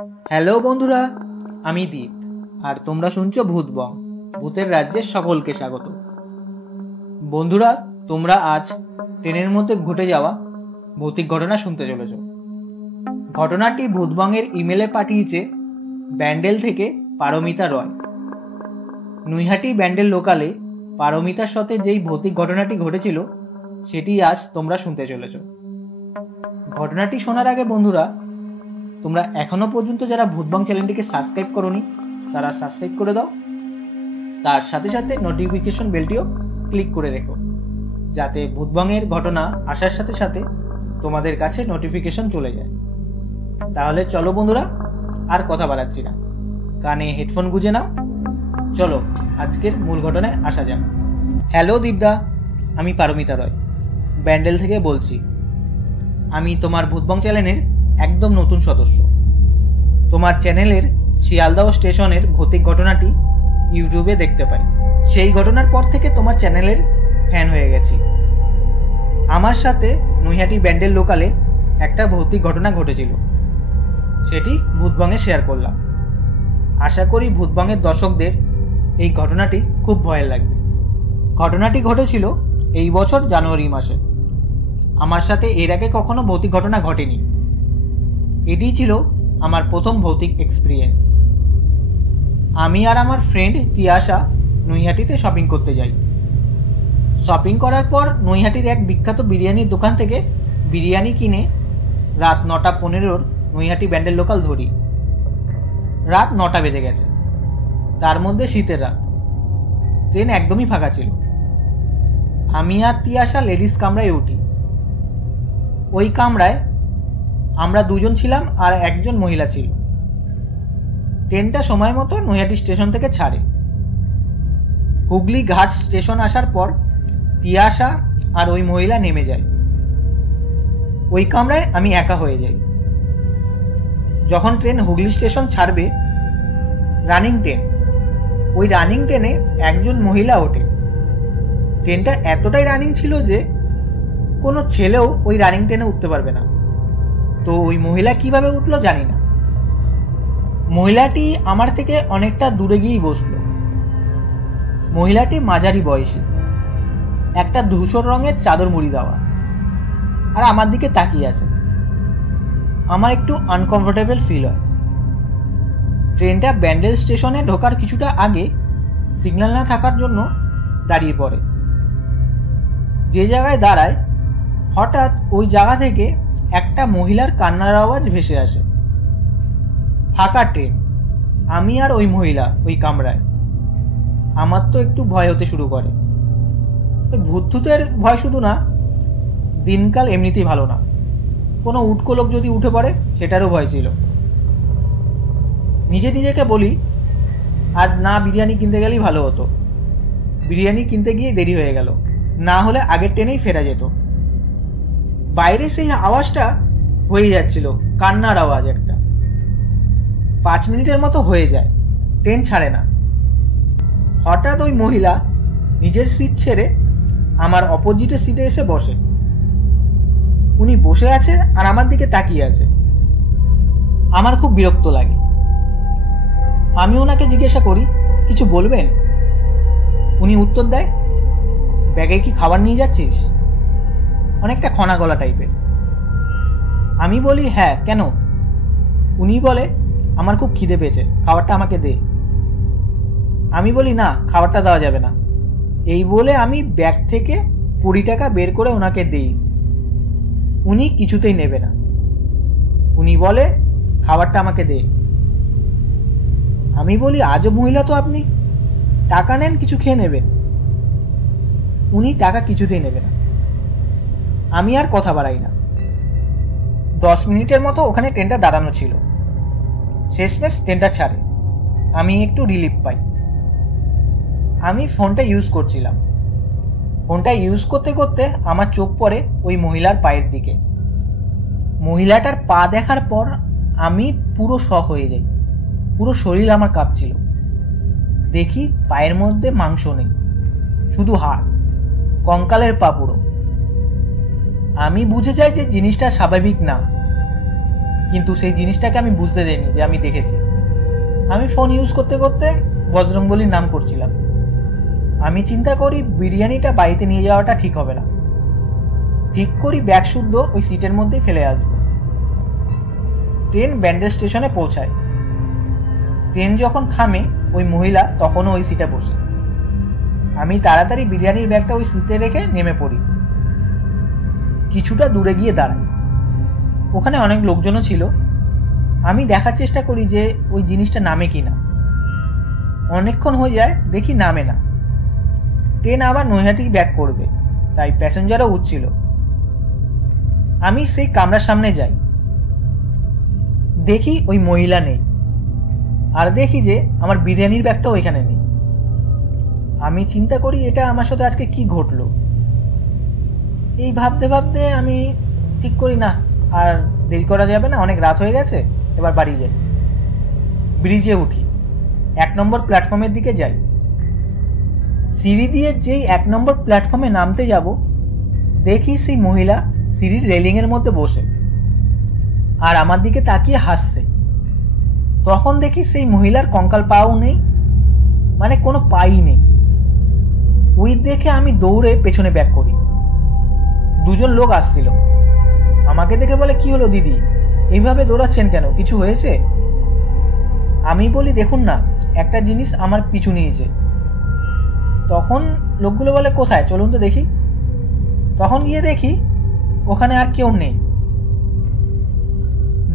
Hello বন্ধুরা, আমি দীপ আর তোমরা শুনছো ভূতবং, ভূতের রাজ্যের সকলকে স্বাগত। বন্ধুরা, তোমরা আজ ট্রেনের মধ্যে ঘটে যাওয়া ভৌতিক ঘটনা শুনতে চলেছ। ঘটনাটি ভূতবংয়ের ইমেলে পাঠিয়েছে ব্যান্ডেল থেকে পারমিতা রয়। নৈহাটি ব্যান্ডেল লোকালে পারমিতার সাথে যেই ভৌতিক ঘটনাটি ঘটেছিল সেটি আজ তোমরা শুনতে চলেছ। ঘটনাটি শোনার আগে বন্ধুরা, তোমরা এখনো পর্যন্ত যারা ভূতবং চ্যানেলটিকে সাবস্ক্রাইব করোনি তারা সাবস্ক্রাইব করে দাও। তার সাথে সাথে নোটিফিকেশন বেলটিও ক্লিক করে রেখো, যাতে ভূতবংয়ের ঘটনা আসার সাথে সাথে তোমাদের কাছে নোটিফিকেশন চলে যায়। তাহলে চলো বন্ধুরা, আর কথা বাড়াচ্ছি না, কানে হেডফোন গুঁজে নাও। চলো আজকের মূল ঘটনায় আসা যাক। হ্যালো দীপদা, আমি পারমিতা রয় ব্যান্ডেল থেকে বলছি। আমি তোমার ভূতবং চ্যানেলের একদম নতুন সদস্য। তোমার চ্যানেলের শিয়ালদহ স্টেশনের ভৌতিক ঘটনাটি ইউটিউবে দেখতে পাই। সেই ঘটনার পর থেকে তোমার চ্যানেলের ফ্যান হয়ে গেছি। আমার সাথে নৈহাটি ব্যান্ডেল লোকালে একটা ভৌতিক ঘটনা ঘটেছিল, সেটি ভূতবংয়ে শেয়ার করলাম। আশা করি ভূতবংয়ের দর্শকদের এই ঘটনাটি খুব ভয়ের লাগবে। ঘটনাটি ঘটেছিল এই বছর জানুয়ারি মাসে। আমার সাথে এর আগে কখনো ভৌতিক ঘটনা ঘটেনি। এটি ছিল আমার প্রথম ভৌতিক এক্সপিরিয়েন্স। আমি আর আমার ফ্রেন্ড তিয়াশা নৈহাটিতে শপিং করতে যাই। শপিং করার পর নৈহাটির এক বিখ্যাত বিরিয়ানির দোকান থেকে বিরিয়ানি কিনে রাত 9:15 নৈহাটি ব্যান্ডেল লোকাল ধরি। রাত 9টা বেজে গেছে, তার মধ্যে শীতের রাত, ট্রেন একদমই ফাঁকা ছিল। আমি আর তিয়াশা লেডিস কামরায় উঠি। ওই কামরায় আমরা দুজন ছিলাম আর একজন মহিলা ছিল। ট্রেনটা সময় মতো নৈহাটি স্টেশন থেকে ছাড়ে। হুগলি ঘাট স্টেশন আসার পর তিয়াশা আর ওই মহিলা নেমে যায়। ওই কামরায় আমি একা হয়ে যাই। যখন ট্রেন হুগলি স্টেশন ছাড়বে, রানিং ট্রেন, ওই রানিং ট্রেনে একজন মহিলা ওঠে। ট্রেনটা এতটাই রানিং ছিল যে কোনো ছেলেও ওই রানিং ট্রেনে উঠতে পারবে না। তো ওই মহিলা কিভাবে উঠলো জানি না। মহিলাটি আমার থেকে অনেকটা দূরে গিয়েই বসলো। মহিলাটি মাঝারি বয়সী, একটা ধূসর রঙের চাদর মুড়ি দেওয়া, আর আমার দিকে তাকিয়ে আছে। আমার একটু আনকমফোর্টেবল ফিল হয়। ট্রেনটা ব্যান্ডেল স্টেশনে ঢোকার কিছুটা আগে সিগন্যাল না থাকার জন্য দাঁড়িয়ে পড়ে। যে জায়গায় দাঁড়ায়, হঠাৎ ওই জায়গা থেকে একটা মহিলার কান্নার আওয়াজ ভেসে আসে। ফাঁকা ট্রেন, আমি আর ওই মহিলা ওই কামরায়। আমার তো একটু ভয় হতে শুরু করে। ওই ভূতের ভয় শুধু না, দিনকাল এমনিতেই ভালো না। কোনো উটকো লোক যদি উঠে পড়ে সেটারও ভয় ছিল। নিজেকে বলি, আজ না বিরিয়ানি কিনতে গেলেই ভালো হতো। বিরিয়ানি কিনতে গিয়ে দেরি হয়ে গেল, না হলে আগের ট্রেনেই ফেরা যেত। বাইরে সেই আওয়াজটা হয়ে যাচ্ছিল, কান্নার আওয়াজ একটা। 5 মিনিটের মতো হয়ে যায়, ট্রেন ছাড়ে না। হঠাৎ ওই মহিলা নিজের সিট ছেড়ে আমার অপোজিটের সিটে এসে বসে। উনি বসে আছে আর আমার দিকে তাকিয়ে আছে। আমার খুব বিরক্ত লাগে। আমি ওনাকে জিজ্ঞাসা করি, কিছু বলবেন? উনি উত্তর দেয়, ব্যাগে কি খাবার নিয়ে যাচ্ছিস? অনেকটা খনা গলা টাইপের। আমি বলি, হ্যাঁ, কেন? উনি বলে, আমার খুব খিদে পেয়েছে, খাবারটা আমাকে দে। আমি বলি, না, খাবারটা দেওয়া যাবে না। এই বলে আমি ব্যাগ থেকে 20 টাকা বের করে ওনাকে দিই। উনি কিছুতেই নেবে না। উনি বলে, খাবারটা আমাকে দে। আমি বলি, আজব মহিলা তো আপনি, টাকা নেন, কিছু খেয়ে নেবেন। উনি টাকা কিছুতেই নেবে না। আমি আর কথা বাড়াই না। 10 মিনিটের মতো ওখানে ট্রেনটা দাঁড়ানো ছিল। শেষমেশ ট্রেনটা ছাড়ে, আমি একটু রিলিফ পাই। আমি ফোনটা ইউজ করছিলাম। ফোনটা ইউজ করতে করতে আমার চোখ পড়ে ওই মহিলার পায়ের দিকে। মহিলাটার পা দেখার পর আমি পুরো শক হয়ে যাই। পুরো শরীর আমার কাঁপছিল। দেখি পায়ের মধ্যে মাংস নেই, শুধু হাড়, কঙ্কালের পা পুরো। আমি বুঝে যাই যে জিনিসটা স্বাভাবিক না। কিন্তু সেই জিনিসটাকে আমি বুঝতে দেইনি যে আমি দেখেছি। আমি ফোন ইউজ করতে করতে বজরংবলীর নাম করছিলাম। আমি চিন্তা করি বিরিয়ানিটা বাড়িতে নিয়ে যাওয়াটা ঠিক হবে না। ঠিক করি ব্যাগ শুদ্ধ ওই সিটের মধ্যেই ফেলে আসবো। ট্রেন ব্যান্ডেল স্টেশনে পৌঁছায়। ট্রেন যখন থামে ওই মহিলা তখনও ওই সিটে বসে। আমি তাড়াতাড়ি বিরিয়ানির ব্যাগটা ওই সিটে রেখে নেমে পড়ি। কিছুটা দূরে গিয়ে দাঁড়াই। ওখানে অনেক লোকজনও ছিল। আমি দেখার চেষ্টা করি যে ওই জিনিসটা নামে কি না। অনেকক্ষণ হয়ে যায়, দেখি নামে না। ট্রেন আবার নৈহাটি ব্যাক করবে, তাই প্যাসেঞ্জারও উঠছিল। আমি সেই কামরার সামনে যাই, দেখি ওই মহিলা নেই, আর দেখি যে আমার বিরিয়ানির ব্যাগটাও ওইখানে নেই। আমি চিন্তা করি এটা আমার সাথে আজকে কি ঘটলো। এই ভাবতে ভাবতে আমি ঠিক করি না আর দেরি করা যাবে না, অনেক রাত হয়ে গেছে, এবার বাড়ি যাই। ব্রিজে উঠি, 1 নম্বর প্ল্যাটফর্মের দিকে যাই। সিঁড়ি দিয়ে যেই 1 নম্বর প্ল্যাটফর্মে নামতে যাব, দেখি সেই মহিলা সিঁড়ির রেলিংয়ের মধ্যে বসে আর আমার দিকে তাকিয়ে হাসছে। তখন দেখি সেই মহিলার কঙ্কাল পাও নেই, মানে কোনো পাই নেই। ওই দেখে আমি দৌড়ে পেছনে ব্যাক করি। 2জন লোক আসছিল। আমাকে দেখে বলে, কি হলো দিদি, এইভাবে দৌড়াচ্ছেন কেন, কিছু হয়েছে? আমি বলি, দেখুন না, একটা জিনিস আমার পিছু নিয়েছে। তখন লোকগুলো বলে, কোথায়, চলুন তো দেখি। তখন গিয়ে দেখি ওখানে আর কেউ নেই।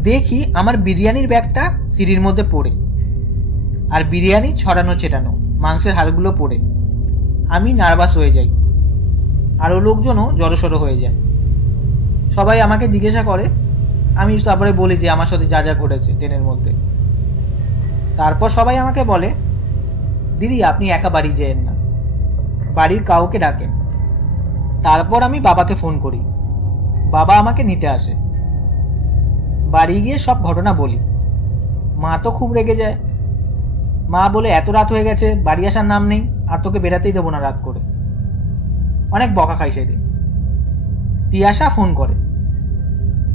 দেখি আমার বিরিয়ানির ব্যাগটা সিঁড়ির মধ্যে পড়ে, আর বিরিয়ানি ছড়ানো ছেটানো, মাংসের হাড়গুলো পড়ে। আমি নার্ভাস হয়ে যাই, আরও লোকজনও জড়সড়ো হয়ে যায়। সবাই আমাকে জিজ্ঞাসা করে। আমি তারপরে বলি যে আমার সাথে যা যা ঘটেছে ট্রেনের মধ্যে। তারপর সবাই আমাকে বলে, দিদি আপনি একা বাড়ি যেয়েন না, বাড়ির কাউকে ডাকেন। তারপর আমি বাবাকে ফোন করি, বাবা আমাকে নিতে আসে। বাড়ি গিয়ে সব ঘটনা বলি। মা তো খুব রেগে যায়। মা বলে, এত রাত হয়ে গেছে, বাড়ি আসার নাম নেই, আর তোকে বেরাতেই দেবো না রাত করে। অনেক বকা খাই সেদিন। তিয়াশা ফোন করে।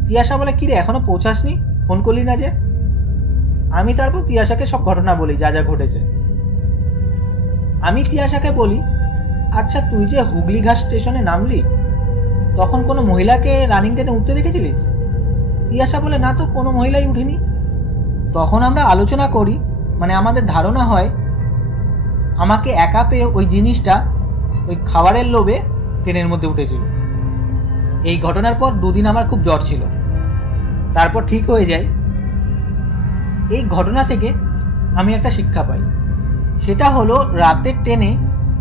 তিয়াশা বলে, কিরে এখনো পৌঁছাসনি, ফোন করলি না যে? আমি তারপর তিয়াশাকে সব ঘটনা বলি, যা যা ঘটেছে। আমি তিয়াশাকে বলি, আচ্ছা তুই যে হুগলিঘাট স্টেশনে নামলি, তখন কোনো মহিলাকে রানিং ট্রেনে উঠতে দেখেছিলিস? তিয়াশা বলে, না তো, কোনো মহিলাই উঠেনি। তখন আমরা আলোচনা করি, মানে আমাদের ধারণা হয় আমাকে একা পেয়ে ওই জিনিসটা ওই খাবারের লোভে ট্রেনের মধ্যে উঠেছিল। এই ঘটনার পর 2 দিন আমার খুব জ্বর ছিল, তারপর ঠিক হয়ে যায়। এই ঘটনা থেকে আমি একটা শিক্ষা পাই, সেটা হলো রাতের ট্রেনে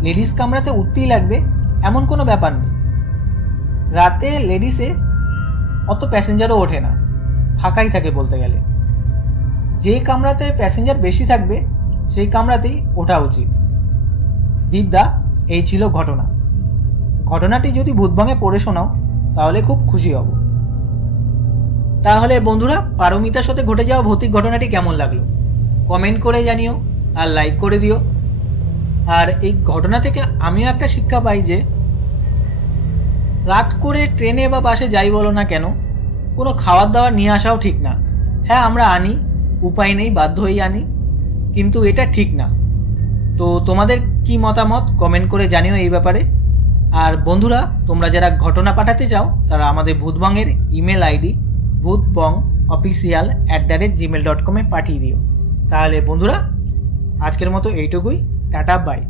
লেডিস কামরাতে উঠতেই লাগবে এমন কোনো ব্যাপার নেই। রাতে লেডিসে অত প্যাসেঞ্জারও ওঠে না, ফাঁকাই থাকে বলতে গেলে। যে কামরাতে প্যাসেঞ্জার বেশি থাকবে সেই কামরাতেই ওঠা উচিত। দীপদা, এই ছিল ঘটনা। ঘটনাটি যদি ভূতবঙ্গে পড়ে শোনাও তাহলে খুব খুশি হব। তাহলে বন্ধুরা, পারমিতার সাথে ঘটে যাওয়া ভৌতিক ঘটনাটি কেমন লাগলো কমেন্ট করে জানিও, আর লাইক করে দিও। আর এই ঘটনা থেকে আমিও একটা শিক্ষা পাই যে রাত করে ট্রেনে বা বাসে যাই বলো না কেন, কোনো খাবার দাবার নিয়ে আসাও ঠিক না। হ্যাঁ, আমরা আনি, উপায় নেই, বাধ্য হয়েই আনি, কিন্তু এটা ঠিক না। তো তোমাদের কি মতামত কমেন্ট করে জানিও এই ব্যাপারে। আর বন্ধুরা, তোমরা যারা ঘটনা পাঠাতে চাও তারা আমাদের ভূতবঙ্গের ইমেল আইডি bhutbongofficial@gmail.com পাঠিয়ে দিও। তাহলে বন্ধুরা, আজকের মতো এইটুকুই। Tata, by.